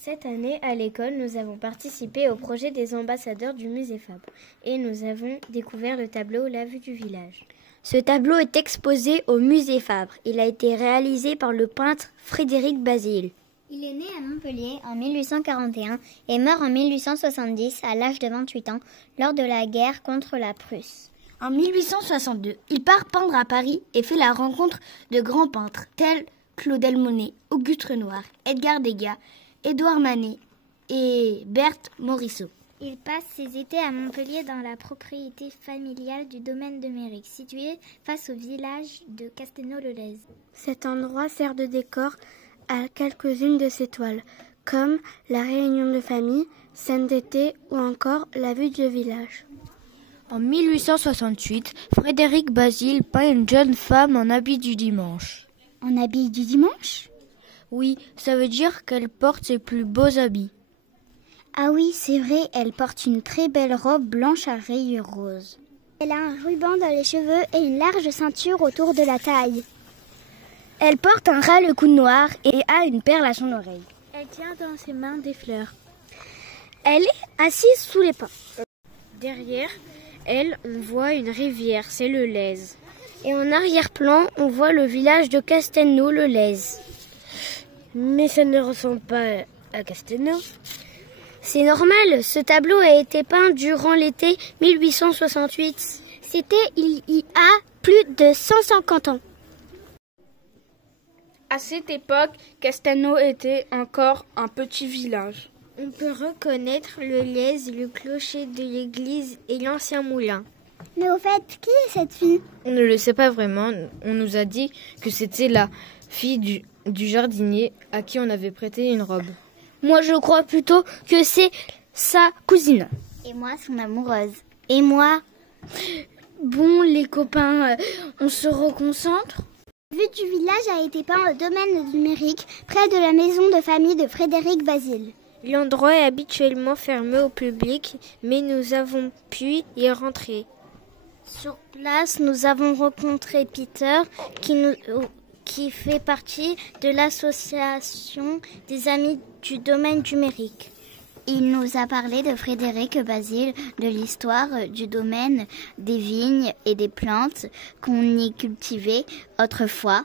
Cette année, à l'école, nous avons participé au projet des ambassadeurs du musée Fabre et nous avons découvert le tableau La vue du village. Ce tableau est exposé au musée Fabre. Il a été réalisé par le peintre Frédéric Bazille. Il est né à Montpellier en 1841 et meurt en 1870 à l'âge de 28 ans lors de la guerre contre la Prusse. En 1862, il part peindre à Paris et fait la rencontre de grands peintres tels Claudel Monet, Auguste Renoir, Edgar Degas, Édouard Manet et Berthe Morisot. Il passe ses étés à Montpellier dans la propriété familiale du domaine de Méric, situé face au village de Castelnau-le-Lez. Cet endroit sert de décor à quelques-unes de ses toiles, comme la réunion de famille, scène d'été ou encore la vue du village. En 1868, Frédéric Bazille peint une jeune femme en habit du dimanche. En habit du dimanche ? Oui, ça veut dire qu'elle porte ses plus beaux habits. Ah oui, c'est vrai, elle porte une très belle robe blanche à rayures roses. Elle a un ruban dans les cheveux et une large ceinture autour de la taille. Elle porte un ras le cou noir et a une perle à son oreille. Elle tient dans ses mains des fleurs. Elle est assise sous les pins. Derrière elle, on voit une rivière, c'est le Lez. Et en arrière-plan, on voit le village de Castelnau-le-Lez. Mais ça ne ressemble pas à Castelnau. C'est normal, ce tableau a été peint durant l'été 1868. C'était il y a plus de 150 ans. À cette époque, Castelnau était encore un petit village. On peut reconnaître le Lez, le clocher de l'église et l'ancien moulin. Mais au fait, qui est cette fille ? On ne le sait pas vraiment. On nous a dit que c'était la fille du jardinier à qui on avait prêté une robe. Moi, je crois plutôt que c'est sa cousine. Et moi, son amoureuse. Et moi ? Bon, les copains, on se reconcentre ? La vue du village a été peint au domaine du Méric, près de la maison de famille de Frédéric Bazille. L'endroit est habituellement fermé au public, mais nous avons pu y rentrer. Sur place, nous avons rencontré Peter, qui fait partie de l'association des Amis du domaine du Méric. Il nous a parlé de Frédéric Bazille, de l'histoire du domaine, des vignes et des plantes qu'on y cultivait autrefois.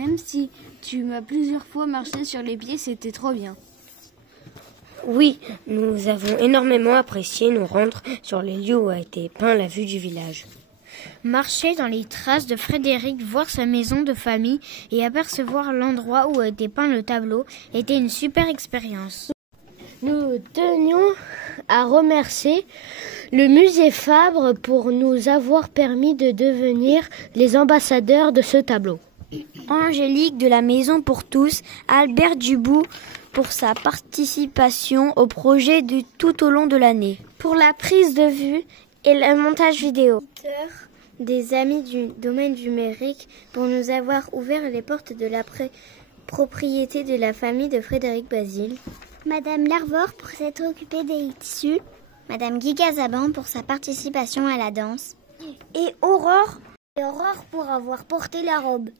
Même si tu m'as plusieurs fois marché sur les pieds, c'était trop bien. Oui, nous avons énormément apprécié nous rendre sur les lieux où a été peint la vue du village. Marcher dans les traces de Frédéric, voir sa maison de famille et apercevoir l'endroit où a été peint le tableau était une super expérience. Nous tenions à remercier le musée Fabre pour nous avoir permis de devenir les ambassadeurs de ce tableau. Angélique de la Maison pour tous, Albert Dubout pour sa participation au projet tout au long de l'année. Pour la prise de vue et le montage vidéo. Des amis du domaine du Mérique pour nous avoir ouvert les portes de la propriété de la famille de Frédéric Basile. Madame Larvor pour s'être occupée des tissus. Madame Guy Casaban pour sa participation à la danse. Et Aurore pour avoir porté la robe.